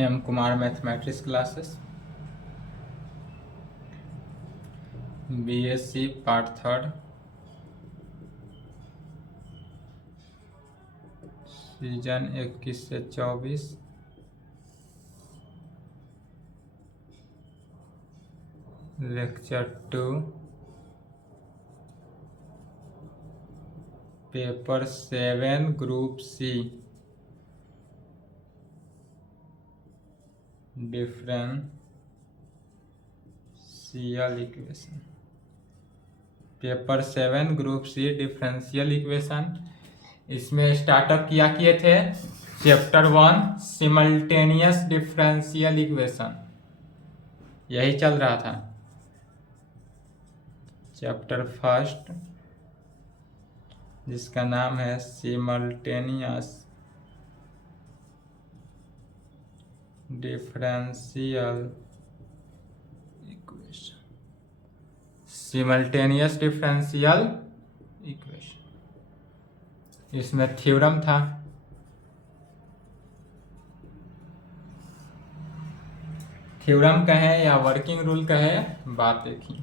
M Kumar mathematics classes BSc part 3 season 21 से 24 lecture 2 paper 7 group C differential equation. Paper 7 group C differential equation. इसमें startup किए थे chapter 1 simultaneous differential equation, यही चल रहा था। चैप्टर 1 जिसका नाम है simultaneous differential equation. Simultaneous differential equation, इसमें थ्योरम था। थ्योरम कहे या वर्किंग रूल कहे, बात देखिए।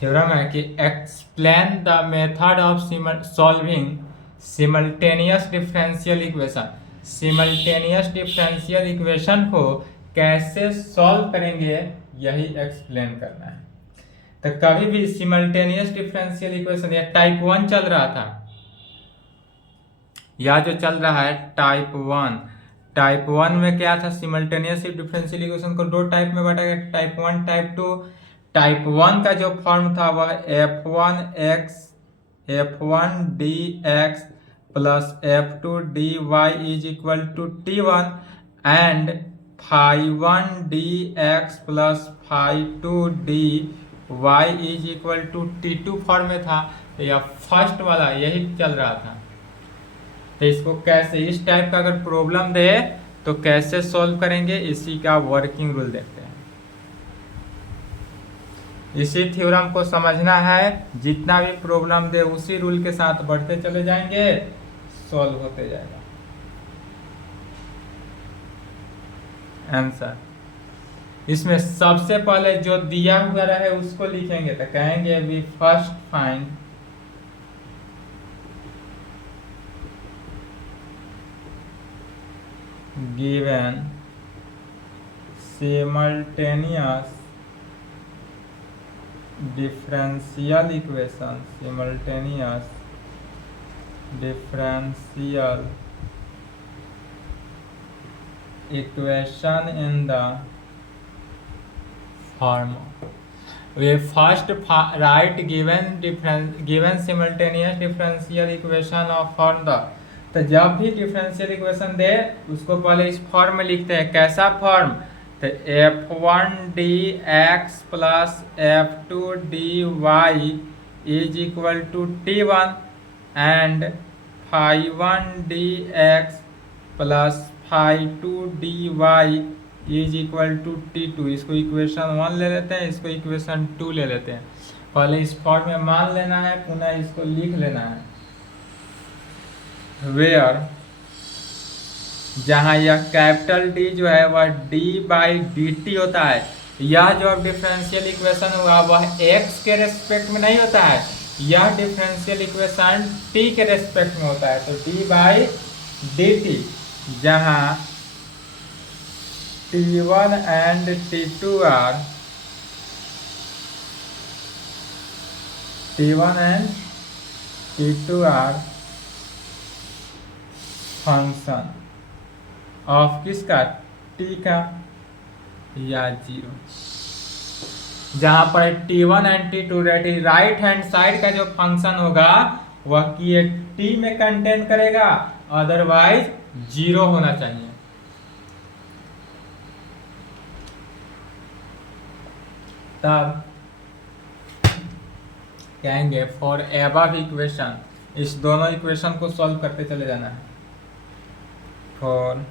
थ्योरम है कि explain the method of solving simultaneous differential equation. Simultaneous differential equation को कैसे सॉल्व करेंगे, यही एक्सप्लेन करना है। तो कभी भी सिमल्टेनियस डिफरेंशियल इक्वेशन, या टाइप 1 चल रहा था, या जो चल रहा है टाइप 1। टाइप 1 में क्या था, सिमल्टेनियस डिफरेंशियल इक्वेशन को दो टाइप में बांटा गया, टाइप 1 टाइप 2। टाइप 1 का जो फॉर्म था वह f1 plus f2 is equal to T1 and phi1 plus phi2 is equal to T2 form में था। तो यह फर्स्ट वाला यही चल रहा था। तो इसको कैसे, इस टाइप का अगर प्रॉब्लम दे तो कैसे सॉल्व करेंगे, इसी का वर्किंग रूल देखते हैं। इसी थ्योरम को समझना है, जितना भी प्रॉब्लम दे उसी रूल के साथ बढ़ते चले जाएंगे, सॉल्व होते जाएगा आंसर। इसमें सबसे पहले जो दिया हुआ रहे उसको लिखेंगे, तो कहेंगे we first find given simultaneous differential equation. Simultaneous differential equation in the form. We first write given simultaneous differential equation of form the. तो जब भी डिफरेंशियल इक्वेशन दे उसको पहले इस फॉर्म में लिखते हैं। कैसा फॉर्म, तो f1 plus f2 is equal to T1 and phi1 plus phi2 is equal to T2। इसको इक्वेशन 1 ले लेते हैं, इसको इक्वेशन 2 ले लेते हैं। पहले इस फॉर्म में मान लेना है, पुनः इसको लिख लेना है। वेयर जहाँ यह कैपिटल D जो है वह d/dt होता है। यह जो अब डिफरेंशियल इक्वेशन हुआ वह x के रेस्पेक्ट में नहीं होता है, यह डिफरेंशियल इक्वेशन t के रेस्पेक्ट में होता है। तो d/dt जहाँ T1 and T2 are function of किसका, t का, या 0। जहां पर T1 and T2 right hand side का जो फंक्शन होगा वह की टी में कंटेन करेगा, अदरवाइज 0 होना चाहिए। तब कहेंगे फॉर एबव इक्वेशन, इस दोनों इक्वेशन को सॉल्व करते चले जाना है। For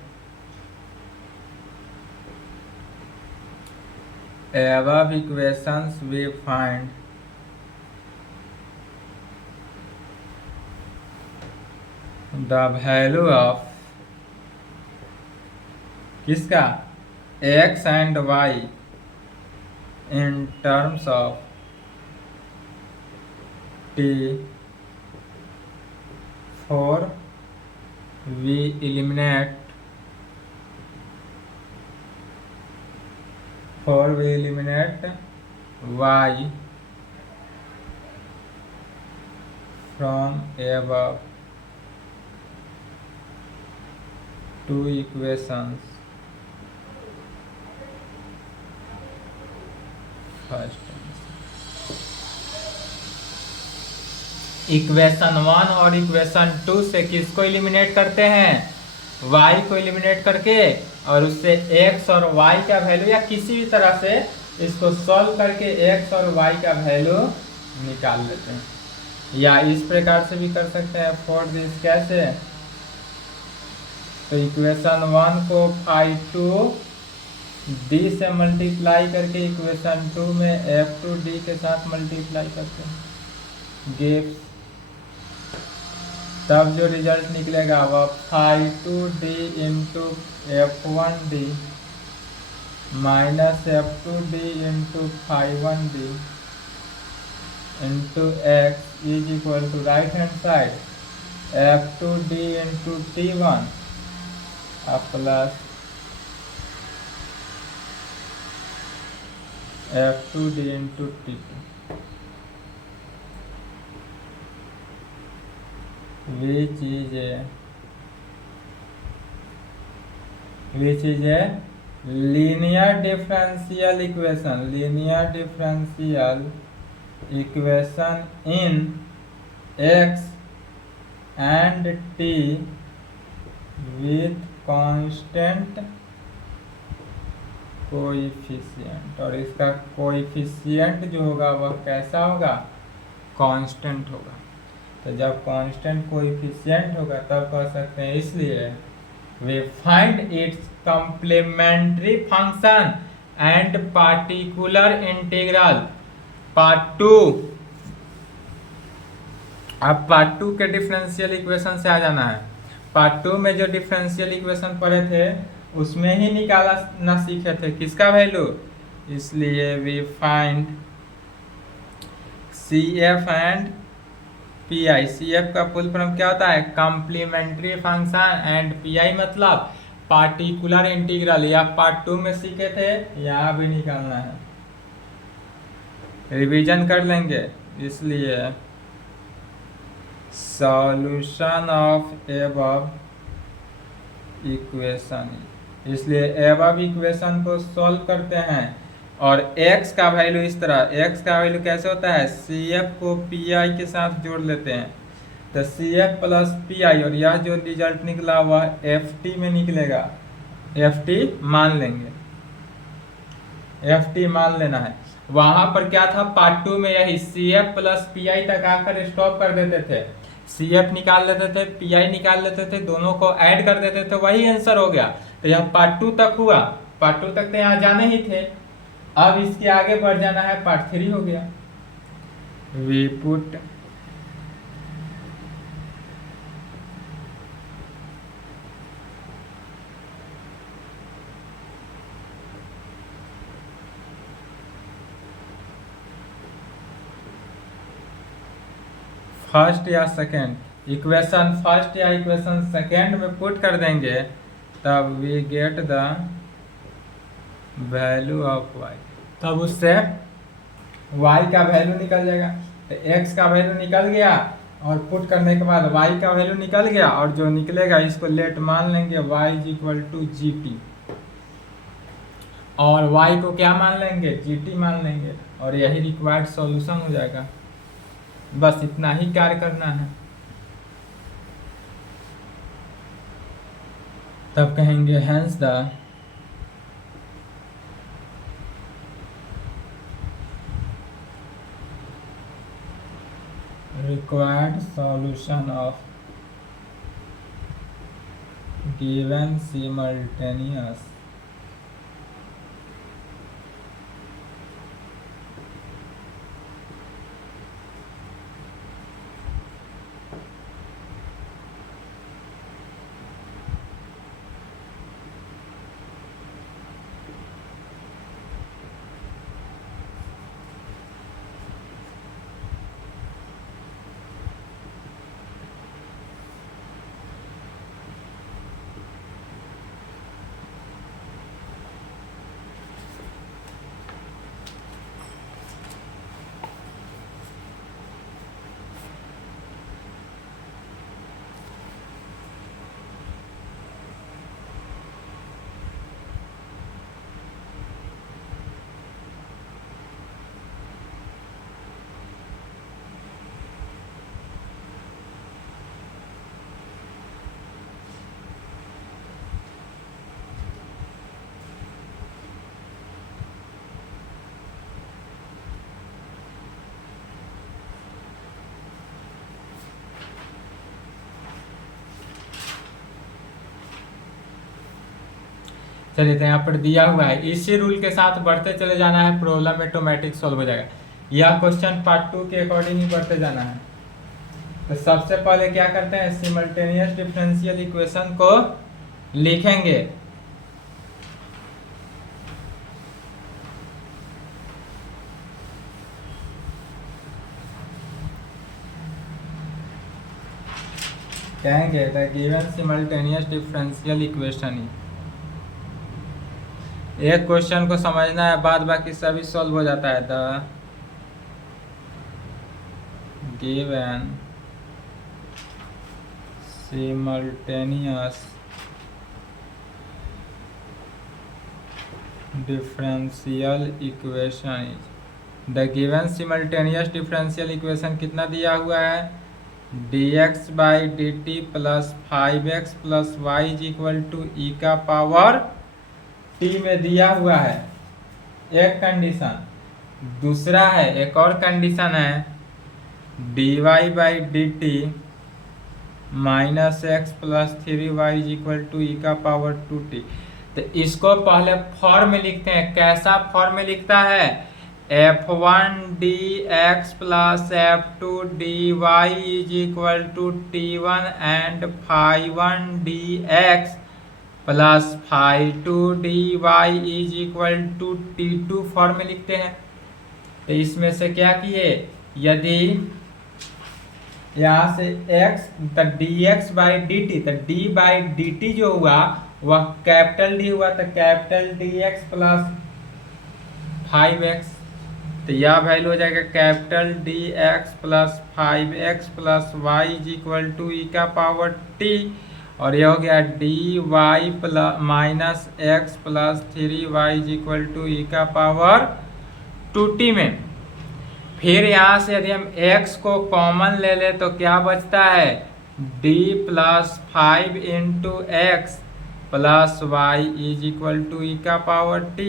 above equations we find the value of किसका x and y in terms of t for we eliminate y from above two equations. First equation 1 और इक्वेशन 2 से किसको एलिमिनेट करते हैं, y को एलिमिनेट करके, और उससे x और y का वैल्यू या किसी भी तरह से इसको सॉल्व करके x और y का वैल्यू निकाल लेते हैं। या इस प्रकार से भी कर सकते हैं। फॉर दिस कैसे, तो इक्वेशन 1 को phi2 d से मल्टीप्लाई करके इक्वेशन 2 में f2d के साथ मल्टीप्लाई करते हैं, गिव्स, तब जो रिजल्ट निकलेगा वह phi2d into f1d minus f2d into phi1d into x is equal to right hand side f2d into t1 plus f2d into t2 which is a linear differential equation in x and t with constant coefficient, और इसका coefficient जो होगा वह कैसा होगा, constant होगा। तो जब कांस्टेंट कोएफिशिएंट होगा तब कह सकते हैं, इसलिए we find its complementary function and particular integral. Part 2, अब पार्ट 2 के डिफरेंशियल इक्वेशन से आ जाना है। पार्ट 2 में जो डिफरेंशियल इक्वेशन पढ़े थे उसमें ही निकालना सीखे थे किसका वैल्यू, इसलिए we find C F and P I. C F का फुल फॉर्म क्या होता है, complementary function, and P I मतलब पार्टिकुलर इंटीग्रल। या पार्ट 2 में सीखे थे, यहाँ भी निकालना है, रिवीजन कर लेंगे। इसलिए सॉल्यूशन ऑफ एबव इक्वेशन, इसलिए एबव इक्वेशन को सॉल्व करते हैं, और x का वैल्यू इस तरह, x का वैल्यू कैसे होता है, CF को PI के साथ जोड़ लेते हैं, तो CF प्लस PI, और यह जो रिजल्ट निकला वह FT में निकलेगा। FT मान लेंगे, FT मान लेना है। वहां पर क्या था, पार्ट 2 में यही CF प्लस PI तक आकर स्टॉप कर देते थे, CF निकाल लेते थे, PI निकाल लेते थे, दोनों को ऐड कर देते थे, वही आंसर हो गया। तो यह पार्ट 2 तक हुआ, पार्ट 2 तक तो यहाँ जाने ही थे। अब इसके आगे बढ़ जाना है, पार्ट 3 हो गया। वी पुट फर्स्ट या सेकेंड, इक्वेशन फर्स्ट या इक्वेशन सेकेंड में पुट कर देंगे, तब we get the value of y। तब उससे y का वैल्यू निकल जाएगा। तो x का वैल्यू निकल गया, और पुट करने के बाद y का वैल्यू निकल गया, और जो निकलेगा इसको लेट मान लेंगे y is equal to G T. और y को क्या मान लेंगे, gt मान लेंगे, और यही रिक्वायर्ड सॉल्यूशन हो जाएगा। बस इतना ही कार्य करना है। तब कहेंगे hence the required solution of given simultaneous चलिए तो यहाँ पर दिया हुआ है, इसी रूल के साथ बढ़ते चले जाना है, प्रॉब्लम ऑटोमेटिक सॉल्व हो जाएगा। यह क्वेश्चन पार्ट 2 के अकॉर्डिंग ही बढ़ते जाना है। तो सबसे पहले क्या करते हैं, सिमल्टेनियस डिफरेंशियल इक्वेशन को लिखेंगे। कहेंगे the given simultaneous differential equation. एक क्वेश्चन को समझना है, बाद बाकी सभी सॉल्व हो जाता है। The given simultaneous differential equation is, the given simultaneous differential equation कितना दिया हुआ है, dx by D t plus 5x plus y is equal to e का पावर t में दिया हुआ है, एक कंडीशन। दूसरा है, एक और कंडीशन है, dy by D t minus x plus 3y is equal to e का पावर 2t। तो इसको पहले फॉर्म में लिखते हैं। कैसा फॉर्म में लिखता है, f1 dx plus f2 dy is equal to t1 and phi1 dx plus phi2 dy is equal to t2 form में लिखते हैं। तो इसमें से क्या किए, यदि यहाँ से x तो dx बाई डी टी, तो d बाई डी टी जो हुआ वह कैपिटल D हुआ, तो कैपिटल dx प्लस 5x, तो यह वैल्यू हो जाएगा capital dx plus 5x plus y is equal to e का पावर t, और यह हो गया dy plus minus x plus 3y is equal to e का पावर 2t में। फिर यहाँ से यदि हम x को कॉमन ले ले तो क्या बचता है, d plus 5 into x plus y is equal to e का पावर t,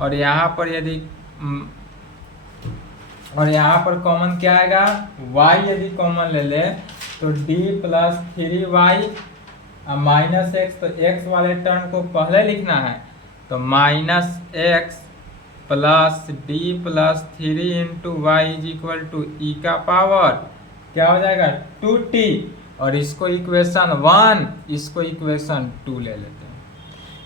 और यहाँ पर कॉमन क्या आएगा, y यदि कॉमन ले ले तो d plus 3y minus x, तो x वाले टर्म को पहले लिखना है, तो minus x plus d plus 3 into y is equal to e का पावर क्या हो जाएगा 2t, और इसको इक्वेशन 1, इसको इक्वेशन 2 ले लेते हैं।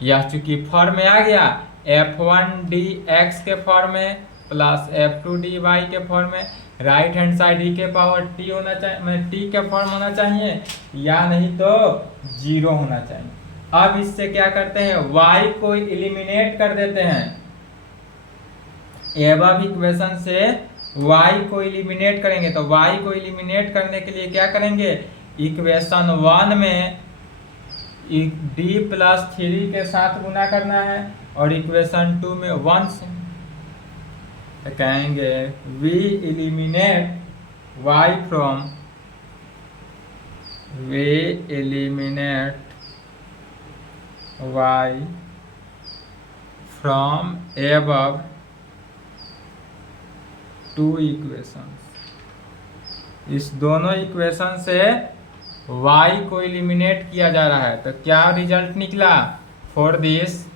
यह चूंकि फॉर्म में आ गया, f1 dx के फॉर्म में प्लस f2 dy के फॉर्म में, राइट हैंड साइड e के पावर t होना चाहिए, t के फॉर्म होना चाहिए, या नहीं तो 0 होना चाहिए। अब इससे क्या करते हैं, y को एलिमिनेट कर देते हैं। एबव इक्वेशन से y को एलिमिनेट करेंगे, तो y को एलिमिनेट करने के लिए क्या करेंगे, इक्वेशन 1 में डी प्लस 3 के साथ गुना करना है और इक्वेशन 2 में 1 से, तो कहेंगे we eliminate y from above 2 equations. इस दोनों इक्वेशन से y को एलिमिनेट किया जा रहा है, तो क्या रिजल्ट निकला? फॉर दिस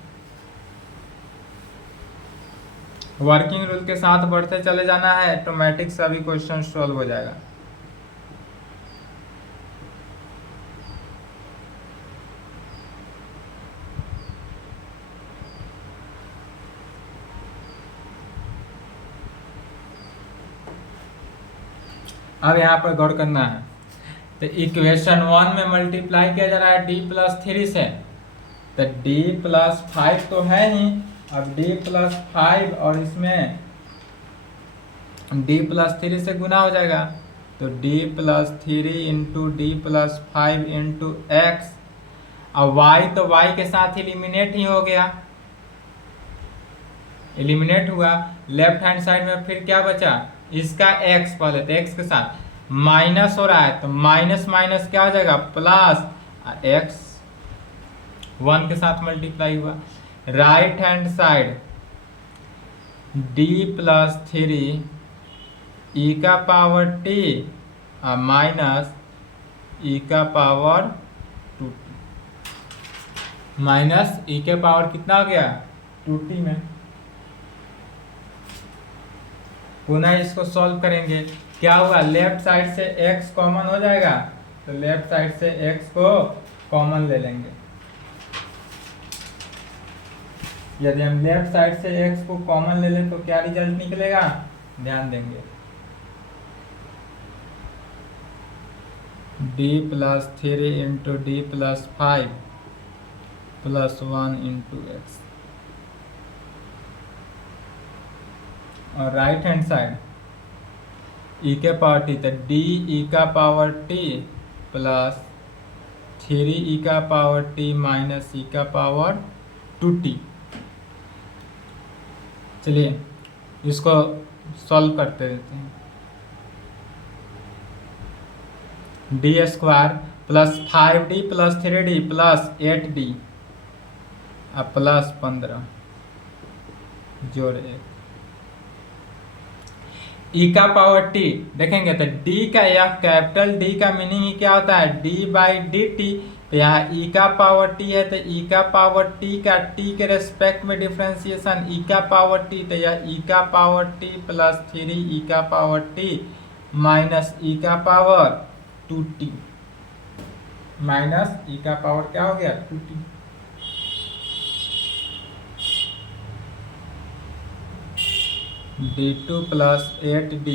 वर्किंग रूल के साथ बढ़ते चले जाना है, ऑटोमेटिक सभी क्वेश्चन सॉल्व हो जाएगा। अब यहाँ पर गौर करना है, तो इक्वेशन 1 में मल्टीप्लाई किया जा रहा है डी प्लस 3 से, तो डी प्लस 5 तो है ही, अब डी प्लस 5 और इसमें डी प्लस 3 से गुना हो जाएगा, तो D plus 3 into D plus 5 into x. अब वाई तो वाई के साथ एलिमिनेट ही हो गया, एलिमिनेट हुआ। लेफ्ट हैंड साइड में फिर क्या बचा? इसका x, पहले तो x के साथ माइनस हो रहा है, तो माइनस माइनस क्या हो जाएगा? प्लस, x 1 के साथ मल्टीप्लाई हुआ। Right hand side d plus 3 e का पावर t माइनस e का पावर 2t, माइनस e के पावर कितना हो गया? 2t में। पुनः इसको सॉल्व करेंगे, क्या हुआ? लेफ्ट साइड से x कॉमन हो जाएगा, तो लेफ्ट साइड से x को कॉमन ले लेंगे। यदि हम लेफ्ट साइड से x को कॉमन ले लें तो क्या रिजल्ट निकलेगा? ध्यान देंगे, d plus 3 into D plus 5 plus 1 into x. और राइट हैंड साइड e के पावर t, तो d e का पावर t प्लस 3 e का पावर t माइनस e का पावर 2t। चलिए इसको सॉल्व करते रहते हैं। D square plus 5d plus 3d plus 8d plus 15 जोड़ 1 e का पावर t। देखेंगे तो d का, या कैपिटल D का मीनिंग ही क्या होता है? d by D T. तो यहाँ e का पावर t है, तो e का पावर t का t के रेस्पेक्ट में डिफ्रेंसिएशन e का पावर t, तो यह e का पावर t प्लस 3 e का पावर t माइनस e का पावर 2t, माइनस e का पावर क्या हो गया? 2t। d2 plus 8d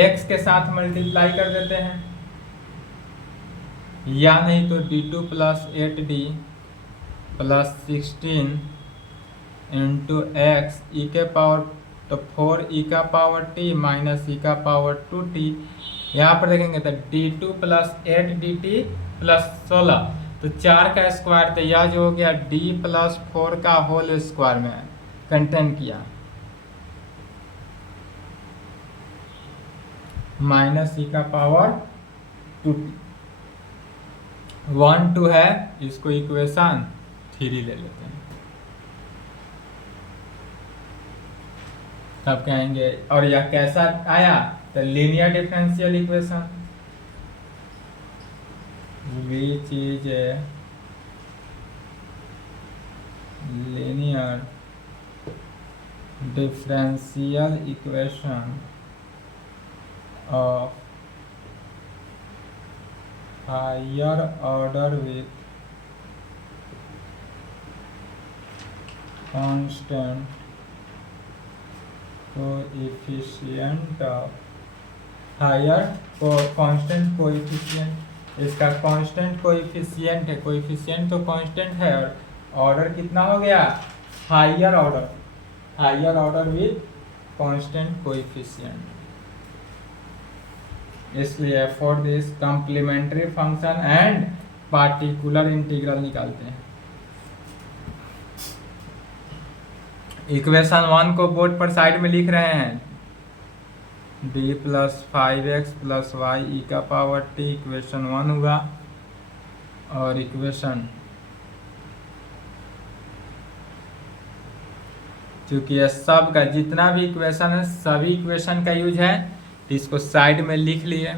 x के साथ मल्टीप्लाई कर देते हैं, या नहीं तो d2 plus 8d plus 16 into x e के पावर, तो 4 e का पावर t माइनस e का पावर 2t। यहाँ पर देखेंगे तो d2 प्लस 8dt प्लस 16, तो 4 का स्क्वायर, तो यह जो हो गया d प्लस 4 का होल स्क्वायर में कंटेन किया, माइनस e का पावर 2t। 1 2 है, इसको इक्वेशन 3 ले लेते हैं, तब कहेंगे। और यह कैसा आया? तो linear differential equation, which is a linear differential equation of higher order with constant coefficient of higher constant coefficient। इसका कांस्टेंट कोएफिशिएंट है, कोएफिशिएंट तो कांस्टेंट है, और ऑर्डर कितना हो गया? Higher order, higher order with constant coefficient. इसलिए for this complementary function and particular integral निकालते हैं। इक्वेशन 1 को बोर्ड पर साइड में लिख रहे हैं, d plus 5x plus y e का पावर t इक्वेशन 1 हुआ। और इक्वेशन क्योंकि यह सब का जितना भी इक्वेशन है सभी इक्वेशन का यूज है, तो इसको साइड में लिख लिए।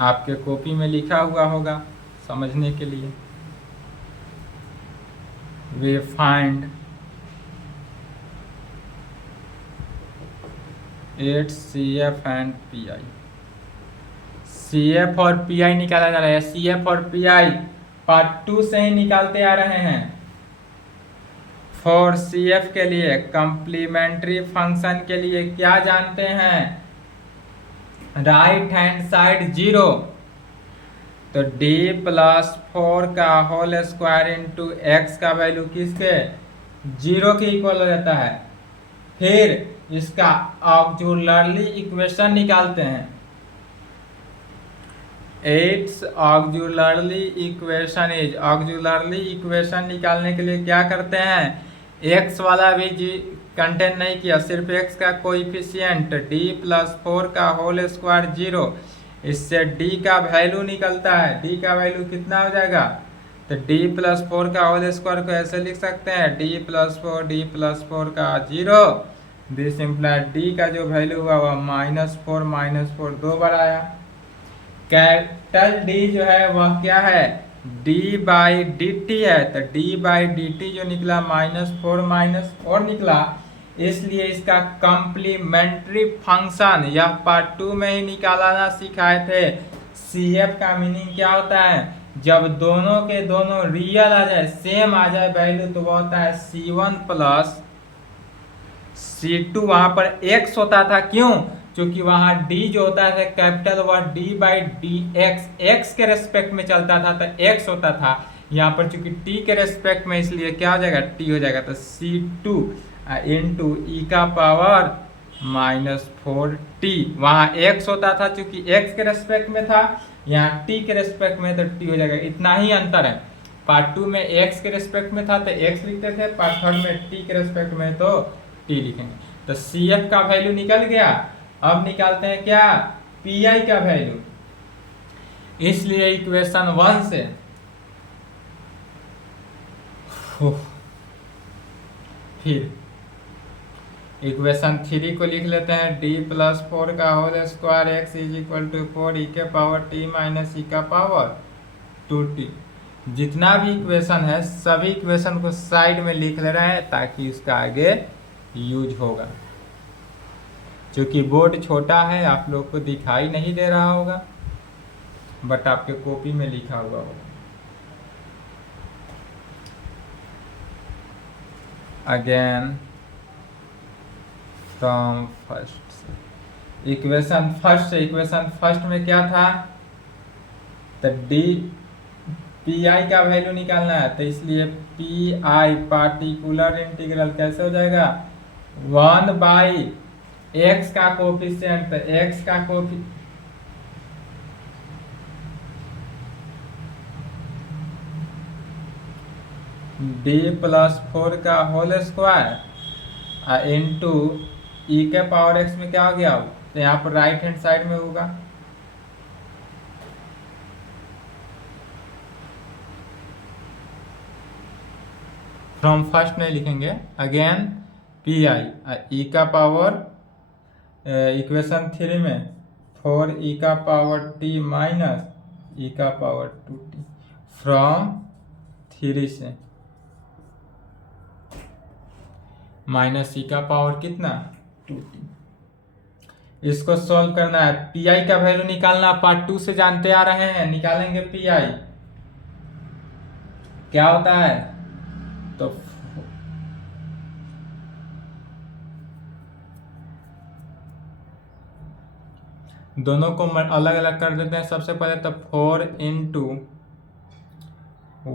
आपके कॉपी में लिखा हुआ होगा समझने के लिए। वे find 8 CF and PI। CF और PI निकाला जा रहा है। CF और PI पार्ट 2 से ही निकालते आ रहे हैं। फॉर CF के लिए कंप्लीमेंट्री फंक्शन के लिए क्या जानते हैं, राइट हैंड साइड 0, तो d प्लस 4 का होल स्क्वायर इंटू एक्स का वैल्यू किसके 0 के इक्वल हो जाता है। फिर इसका ऑक्सिलरी इक्वेशन निकालते हैं। 8 auxiliary equation is, auxiliary equation निकालने के लिए क्या करते हैं, x वाला भी कंटेन नहीं किया, सिर्फ x का कोएफिशिएंट d प्लस 4 का होल स्क्वायर 0, इससे d का वैल्यू निकलता है। d का वैल्यू कितना हो जाएगा, तो d प्लस 4 का होल स्क्वायर को ऐसे लिख सकते हैं, d प्लस 4 का 0, दिस इम्प्लाई d का जो वैल्यू हुआ वह -4 दो बार आया। कैपिटल D जो है वह क्या है, d बाई डी टी है, तो d बाई डी टी जो निकला -4 निकला। इसलिए इसका कंप्लीमेंट्री फंक्शन यह पार्ट 2 में ही निकालना सिखाए थे। CF का मीनिंग क्या होता है, जब दोनों के दोनों रियल आ जाए, सेम आ जाए वैल्यू, तो वह होता है C1 प्लस C2। वहां पर x होता था, क्यों, क्योंकि वहां d जो होता है कैपिटल वह d बाई डी एक्स के रेस्पेक्ट में चलता था, तो x होता था। यहाँ पर चूंकि t के रेस्पेक्ट में, इसलिए क्या हो जाएगा, t हो जाएगा। तो C2 इंटू ई का पावर -4t, वहां x होता था चूंकि x के रेस्पेक्ट में था, यहाँ t के रेस्पेक्ट में, तो t हो जाएगा। इतना ही अंतर है। पार्ट 2 में x के रेस्पेक्ट में था तो x लिखते थे, पार्ट 3 में t के रेस्पेक्ट में तो t लिखेंगे। तो CF का वैल्यू निकल गया। अब निकालते हैं क्या, PI का वैल्यू। इसलिए इक्वेशन 1 से फिर इक्वेशन 3 को लिख लेते हैं, d प्लस 4 का whole square x is equal to 4 e के पावर t माइनस e का पावर 2t। जितना भी इक्वेशन है सभी इक्वेशन को साइड में लिख ले रहे हैं ताकि उसका आगे यूज होगा। क्योंकि बोर्ड छोटा है आप लोग को दिखाई नहीं दे रहा होगा, बट आपके कॉपी में लिखा हुआ होगा। Again from first equation first में क्या था, तो डी PI का वैल्यू निकालना है, तो इसलिए PI पार्टिकुलर इंटीग्रल कैसे हो जाएगा, 1 बाई x का कोफिशिएंट, तो x का d प्लस 4 का होल स्क्वायर इंटू ई के पावर x में क्या हो गया, तो यहाँ पर राइट हैंड साइड में होगा। फ्रॉम फर्स्ट नहीं लिखेंगे, अगेन PI ई का पावर इक्वेशन 3 में 4 ई का पावर t माइनस ई का पावर 2t फ्रॉम 3 से माइनस ई का पावर कितना 2t। इसको सॉल्व करना है। PI का वैल्यू निकालना पार्ट 2 से जानते आ रहे हैं, निकालेंगे PI क्या होता है, तो दोनों को अलग अलग कर देते हैं। सबसे पहले तो 4 इंटू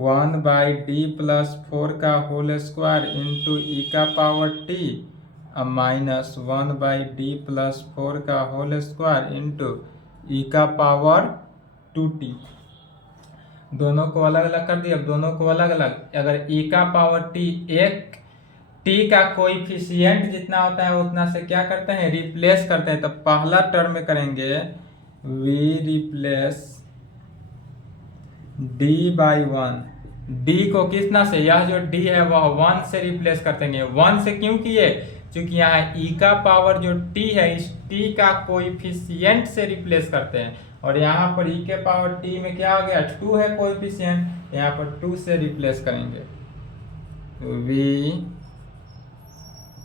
1 बाई डी प्लस 4 का होल स्क्वायर इंटू ई का power t minus 1 by D plus 4 का होल स्क्वायर इंटू ई का पावर 2t। दोनों को अलग अलग कर दिया। अब दोनों को अलग अलग, अगर e का पावर t एक t का कोएफिशिएंट जितना होता है उतना से क्या करते हैं, रिप्लेस करते हैं। तो पहला टर्म में करेंगे v replace d by one. d को कितना से, यह जो d है वह 1 से रिप्लेस कर देंगे। 1 से क्यों किए, क्योंकि यहाँ e का पावर जो t है इस t का कोएफिशिएंट से रिप्लेस करते हैं। और यहाँ पर e के पावर t में क्या हो गया, 2 है कोएफिशिएंट, यहाँ पर 2 से रिप्लेस करेंगे। v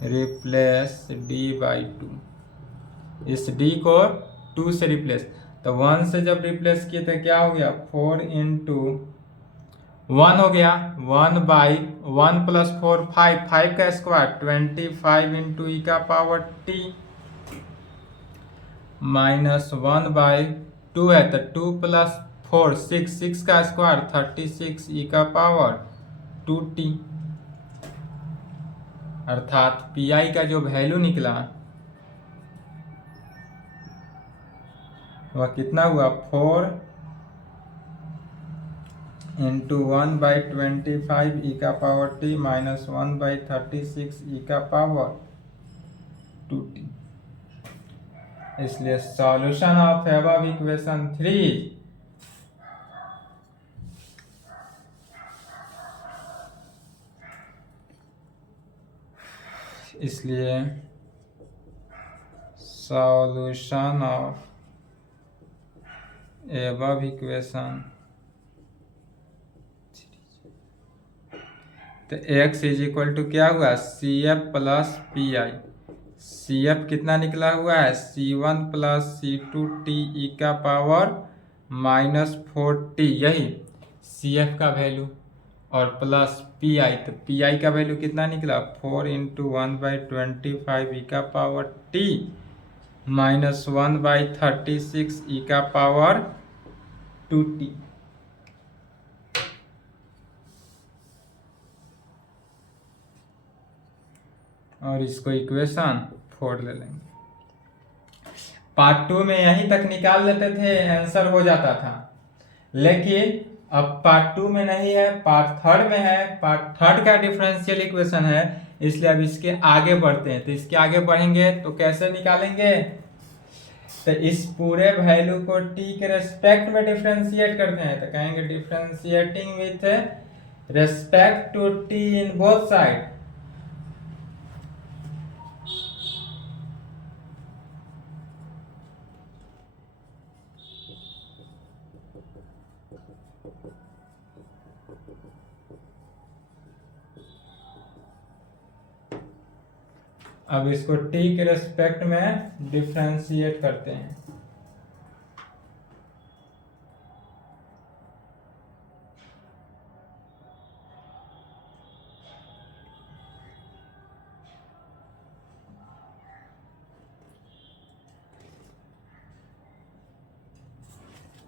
रिप्लेस d बाई 2, इस d को 2 से रिप्लेस। तो 1 से जब रिप्लेस किए तो क्या हो गया, 4 इंटू 1 हो गया, 1 बाई 1 प्लस 4 5, 5 का स्क्वायर 25 इंटू ई का पावर t माइनस 1 बाई 2 है तो 2 प्लस 4 6, 6 का स्क्वायर 36 ई का पावर 2t। अर्थात पी आई का जो वैल्यू निकला वह कितना हुआ, 4 इंटू 1 बाई 25 ई का पावर t माइनस 1 बाई 36 ई का पावर 2t। इसलिए सॉल्यूशन ऑफ अबव इक्वेशन 3 इसलिए सॉल्यूशन ऑफ अबव इक्वेशन, तो x इज इक्वल टू क्या हुआ, C F plus P I. C F कितना निकला हुआ है, C1 plus C2 T E का पावर माइनस 4t, यही सी एफ का वैल्यू, और प्लस पी आई। तो पी आई का वैल्यू कितना निकला, 4 इंटू 1 बाई 25 ई का पावर t माइनस 1 बाई 36 ई का पावर 2t। और इसको इक्वेशन 4 ले लेंगे। पार्ट 2 में यहीं तक निकाल लेते थे, आंसर हो जाता था। लेकिन अब पार्ट 2 में नहीं है, पार्ट 3 में है। पार्ट 3 का डिफरेंशियल इक्वेशन है, इसलिए अब इसके आगे बढ़ते हैं। तो इसके आगे बढ़ेंगे तो कैसे निकालेंगे, तो इस पूरे वैल्यू को t के रेस्पेक्ट में डिफरेंशिएट करते हैं। तो कहेंगे differentiating with respect to t in both side. अब इसको t के रेस्पेक्ट में डिफरेंशिएट करते हैं।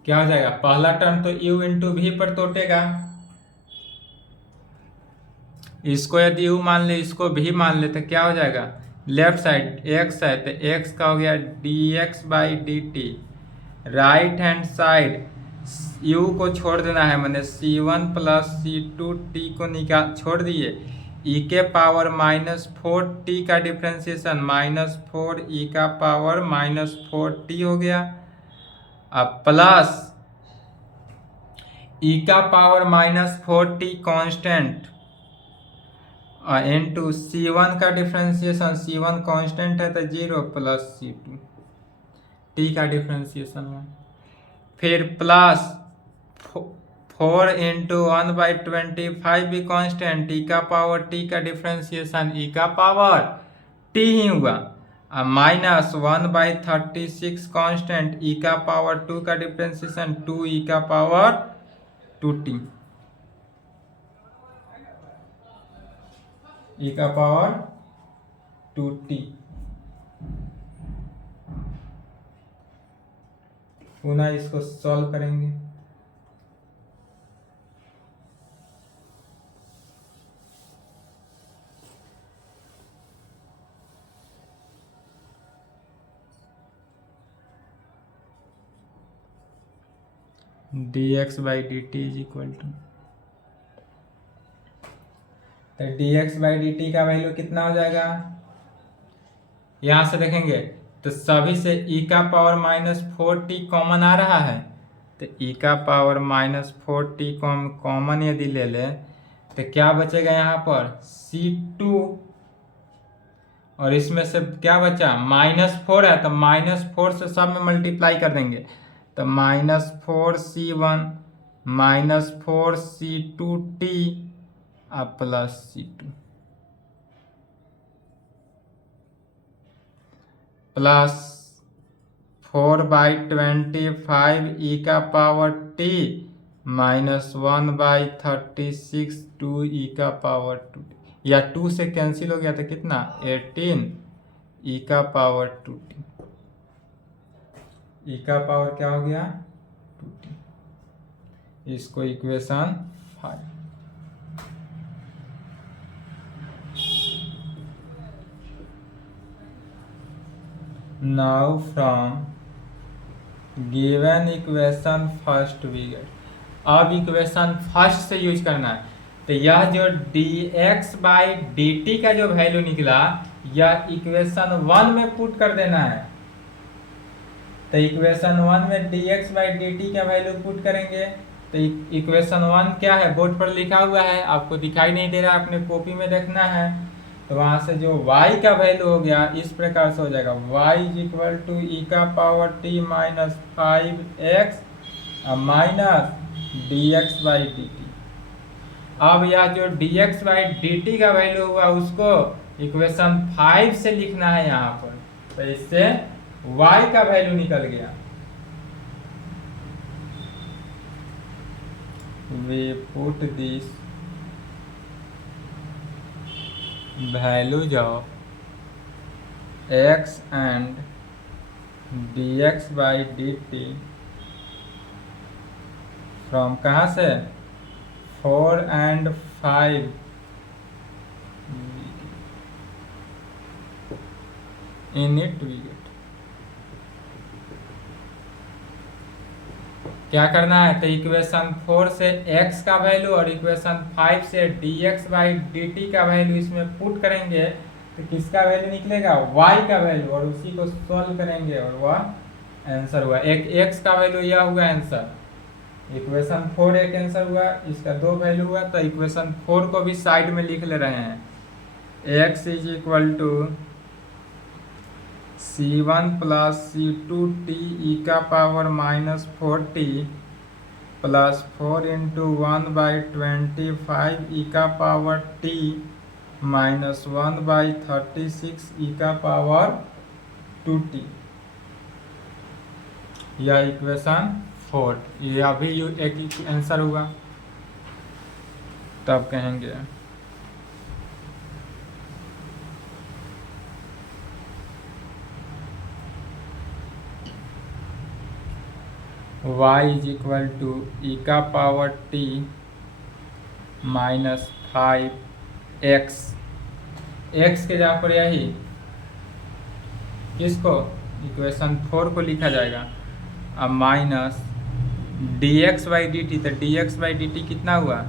क्या हो जाएगा, पहला टर्म तो u इंटू वी पर तोटेगा, इसको यदि u मान ले इसको भी मान ले तो क्या हो जाएगा, लेफ्ट साइड x है तो x का हो गया dx by D T. Right hand side u को छोड़ देना है, मैंने c1 प्लस c2 t को निकाल छोड़ दिए। e के पावर माइनस 4t का डिफ्रेंसिएशन माइनस 4 e का पावर माइनस 4t हो गया। अब प्लस e का power minus 4t constant into c1 का डिफ्रेंसिएशन, c1 कांस्टेंट है तो 0 प्लस c2 t का डिफ्रेंसिएशन है। फिर प्लस 4 इंटू 1 बाई 25 भी कांस्टेंट, e का पावर t का डिफ्रेंसिएशन e का पावर t ही हुआ। माइनस 1 बाई 36 कांस्टेंट, e का पावर 2 का डिफ्रेंसिएशन 2 e का पावर 2t, e का पावर 2t। पुनः इसको सॉल्व करेंगे। dx by D T is equal to, तो dx बाई डी टी का वैल्यू कितना हो जाएगा, यहां से देखेंगे तो सभी से e का पावर -4t कॉमन आ रहा है, तो e का पावर -4t कॉमन यदि ले ले तो क्या बचेगा यहाँ पर c2, और इसमें से क्या बचा -4 है, तो -4 से सब में मल्टीप्लाई कर देंगे, तो -4c1 -4c2t अब +c2 प्लस 4/25 e का पावर t -1/36 2 e का पावर 2, या 2 से कैंसिल हो गया तो कितना 18 e का पावर 2t, e का पावर क्या हो गया 2t, इसको equation 5। Now from given equation first we get, अब इक्वेशन फर्स्ट से यूज करना है, तो यह जो dx बाई डी टी का जो वैल्यू निकला यह इक्वेशन 1 में पुट कर देना है, तो इक्वेशन 1 में dx बाई डी टी का वैल्यू पुट करेंगे, तो इक्वेशन 1 क्या है बोर्ड पर लिखा हुआ है, आपको दिखाई नहीं दे रहा, अपने कॉपी में देखना है, तो वहां से जो y का वैल्यू हो गया इस प्रकार से हो जाएगा y is equal to e का power t -5x minus dx by D T. अब यह जो dx बाई डी टी का वैल्यू हुआ उसको इक्वेशन 5 से लिखना है यहाँ पर, तो इससे y का वैल्यू निकल गया, we put this values of x and dx by dt from कहाँ से 4 and 5 in it we get, क्या करना है, तो इक्वेशन 4 से x का वैल्यू और इक्वेशन 5 से dx बाई डी टी का वैल्यू इसमें पुट करेंगे, तो किसका वैल्यू निकलेगा y का वैल्यू, और उसी को सॉल्व करेंगे और वह आंसर हुआ, एक x का वैल्यू यह हुआ आंसर, इक्वेशन 4 एक आंसर हुआ, इसका 2 वैल्यू हुआ, तो इक्वेशन 4 को भी साइड में लिख ले रहे हैं, x is equal to c1 plus c2t e का power -4t plus 4 into 1/25 e का पावर t -1/36 e का पावर 2t, यह इक्वेशन 4, ये अभी एक आंसर हुआ, तब कहेंगे y is equal to e का पावर t -5x, x के जगह पर यही किसको इक्वेशन 4 को लिखा जाएगा, अब minus dx by D T, तो dx बाई डी टी कितना हुआ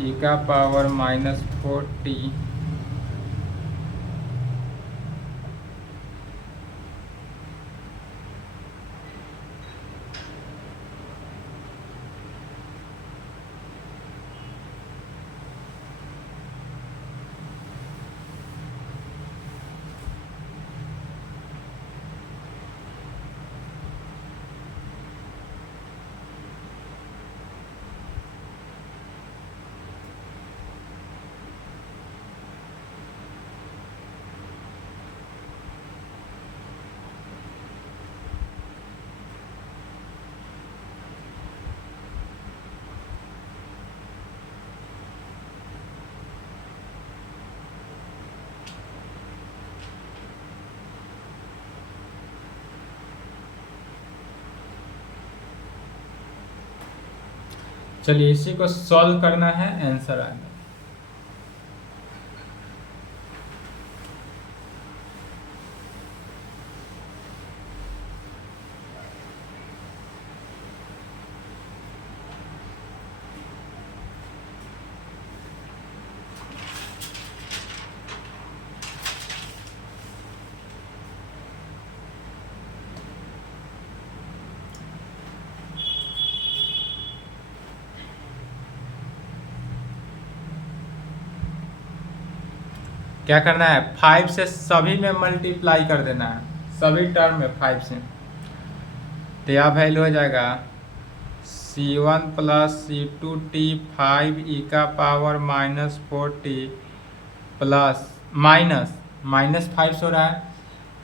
e का पावर -4t चलिए इसी को सॉल्व करना है, आंसर आ गया। क्या करना है, 5 से सभी में मल्टीप्लाई कर देना है, सभी टर्म में 5 से। तो यह वैल्यू हो जाएगा C1 plus C2t 5e⁻⁻⁴t plus minus 5 हो रहा है,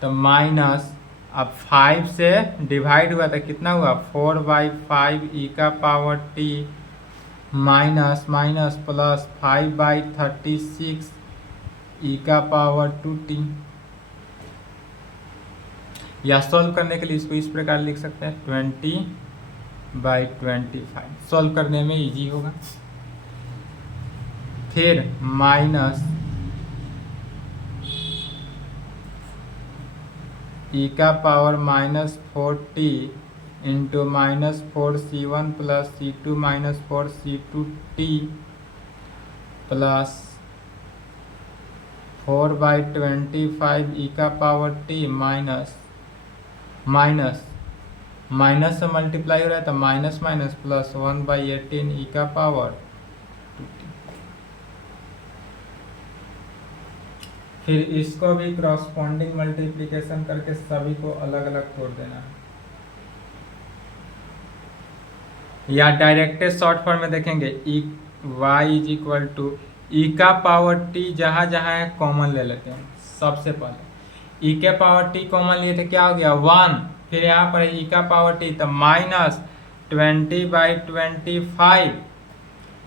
तो माइनस, अब 5 से डिवाइड हुआ तो कितना हुआ, 4/5e⁻t minus minus plus 5/36e⁻²t। या सॉल्व करने के लिए इसको इस प्रकार लिख सकते हैं 20/25, सॉल्व करने में इजी होगा। फिर minus e⁻⁻⁴t into -4c1 plus c2 -4c2t plus 4/25e⁻t minus से मल्टीप्लाई हो रहा है तो माइनस माइनस प्लस 1/18e⁻²t। फिर इसको भी क्रॉसपॉन्डिंग मल्टीप्लिकेशन करके सभी को अलग अलग तोड़ देना है, या डायरेक्ट शॉर्ट फॉर्म में देखेंगे y = e⁻t, जहाँ जहाँ है कॉमन ले लेते हैं। सबसे पहले e⁻t कॉमन लिए थे, क्या हो गया 1, फिर यहाँ पर e⁻t तो -20/25,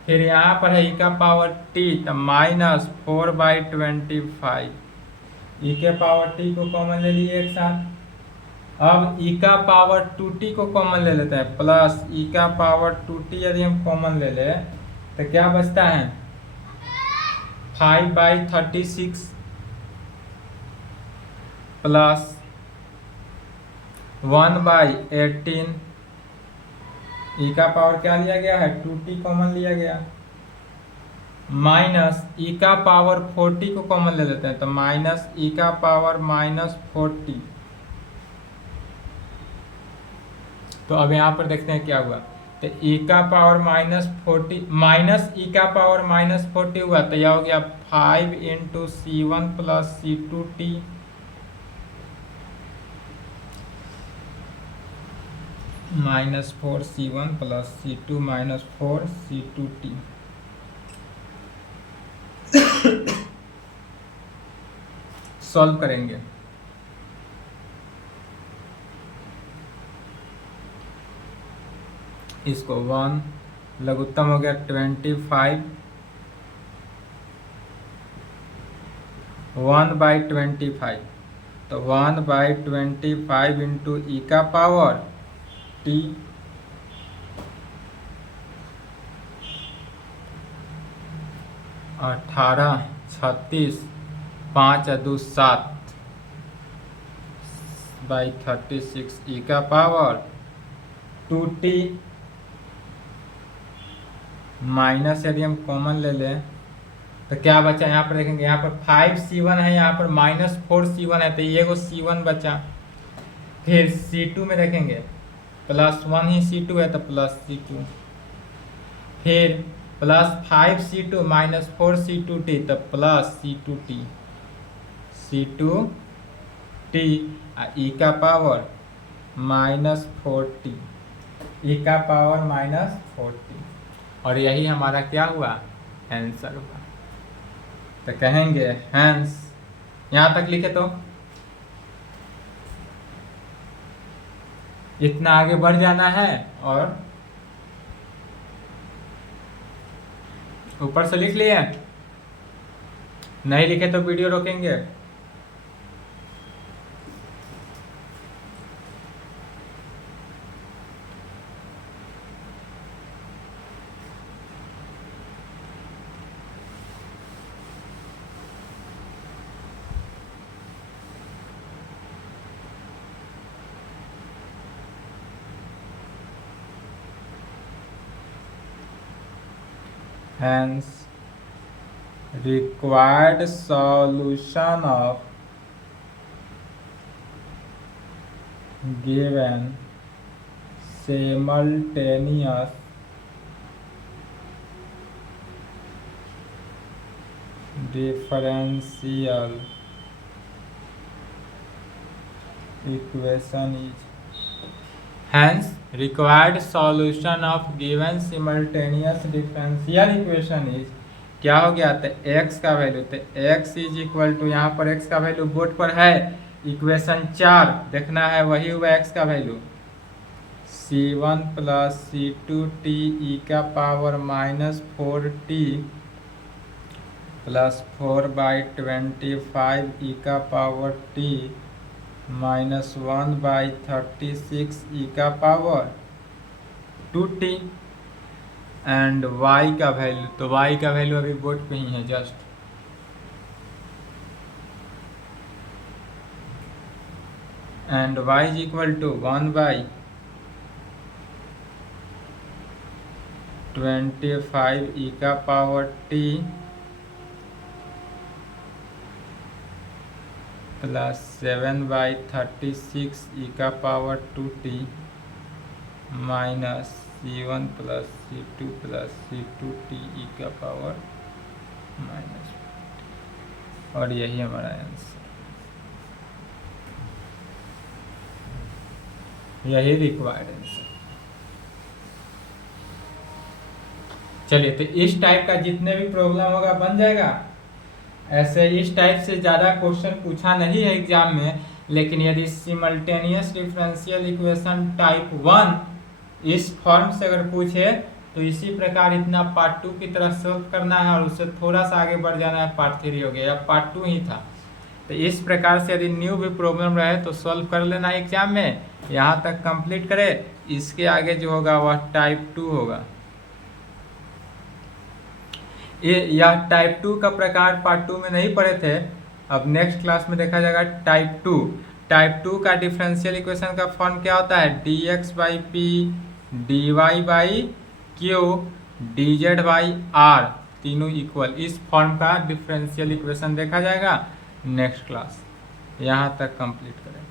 फिर यहाँ पर है e⁻t तो -4/25, e⁻t को कॉमन ले लिए एक साथ। अब e⁻2t को कॉमन ले लेते हैं, प्लस e⁻2t यदि हम कॉमन ले ले तो क्या बचता है 5/36 प्लस 1/18, e का पावर क्या लिया गया है 2t कॉमन लिया गया, माइनस e⁻40 को कॉमन ले लेते हैं तो माइनस e⁻40। तो अब यहाँ पर देखते हैं क्या हुआ, तो e⁻40 माइनस e⁻40 हुआ तो यह हो गया 5 × c1 plus c2t -4c1 plus c2 -4c2t। Solve करेंगे, इसको 1 लघुत्तम हो गया 25, 1/25 तो 1/25 इंटू e का पावर t 18, 36, 5 × 2 7 /36 e का पावर 2t माइनस, यदि हम कॉमन ले लें तो क्या बचा, यहाँ पर देखेंगे यहाँ पर 5c1 है, यहाँ पर -4c1 है तो ये को c1 बचा। फिर c2 में देखेंगे +1 ही c2 है तो प्लस c2, फिर प्लस 5c2 -4c2t तो प्लस c2t e का पावर -40 e का पावर -40, और यही हमारा क्या हुआ आंसर हुआ। तो कहेंगे हैंस, यहाँ तक लिखे तो इतना आगे बढ़ जाना है और ऊपर से लिख लिए, नहीं लिखे तो वीडियो रोकेंगे। Hence, required solution of given simultaneous differential equation is hence required solution of given simultaneous differential equation is क्या हो गया तो x का वैल्यू तो x इज इक्वल टू यहाँ पर x का वैल्यू बोर्ड पर है इक्वेशन 4 देखना है वही हुआ x का value c1 plus c2t e का पावर -4t प्लस 4/25 e का पावर t -1/36 e का पावर 2t एंड y का वैल्यू तो y का वैल्यू अभी बोर्ड पे ही है just and y is equal to 1/25 e का पावर t प्लस 7/36 e का power 2t minus c1 plus c2 plus c2t e का पावर माइनस और यही हमारा आंसर यही रिक्वायर्ड आंसर। चलिए तो इस टाइप का जितने भी प्रॉब्लम होगा बन जाएगा। ऐसे इस टाइप से ज़्यादा क्वेश्चन पूछा नहीं है एग्जाम में, लेकिन यदि सिमल्टेनियस डिफरेंशियल इक्वेशन टाइप 1 इस फॉर्म से अगर पूछे तो इसी प्रकार इतना पार्ट 2 की तरह सॉल्व करना है और उससे थोड़ा सा आगे बढ़ जाना है, पार्ट 3 हो गया, पार्ट 2 ही था। तो इस प्रकार से यदि न्यू भी प्रॉब्लम रहे तो सॉल्व कर लेना एग्जाम में, यहाँ तक कंप्लीट करे। इसके आगे जो होगा वह टाइप 2 होगा। यह टाइप 2 का प्रकार पार्ट 2 में नहीं पढ़े थे, अब नेक्स्ट क्लास में देखा जाएगा टाइप 2। टाइप 2 का डिफरेंशियल इक्वेशन का फॉर्म क्या होता है, dx/p dy/q dz/r तीनों इक्वल, इस फॉर्म का डिफरेंशियल इक्वेशन देखा जाएगा नेक्स्ट क्लास। यहाँ तक कंप्लीट करें।